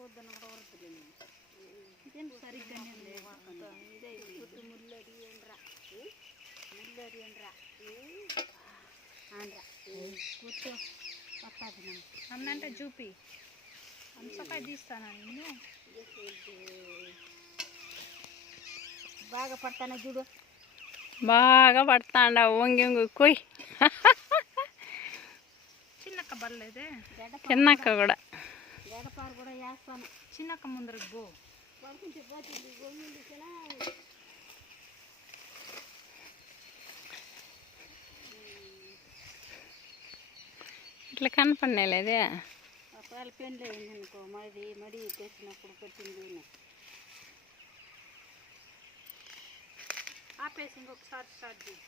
వద్దన్న కూడా వరదలేదు ఇదేం సరిగ్గా ఇదే ముల్లడి ఎండ్రా ముల్లడి ఎండ్రా ఆండ్రా కూర్చో వస్తుంది అన్నంటే చూపి అంతకాయ తీస్తానా నేను బాగా పడతానా చూడు బాగా పడతాండ వంగి వంగి కొయ్ చిన్నక్క బర్లేదే చిన్నక్క కూడా గడపారు కూడా వేస్తాను చిన్నక్క ముందరకు పో పడుకుంటే పోతుంది గొంగుండి ఇట్లా కనపడలేదే ఒకవేళ పెళ్ళి అయింది అనుకో మడి తెచ్చినప్పుడు పెట్టింది ఆపేసి ఇంకొకసారి స్టార్ట్ చేయి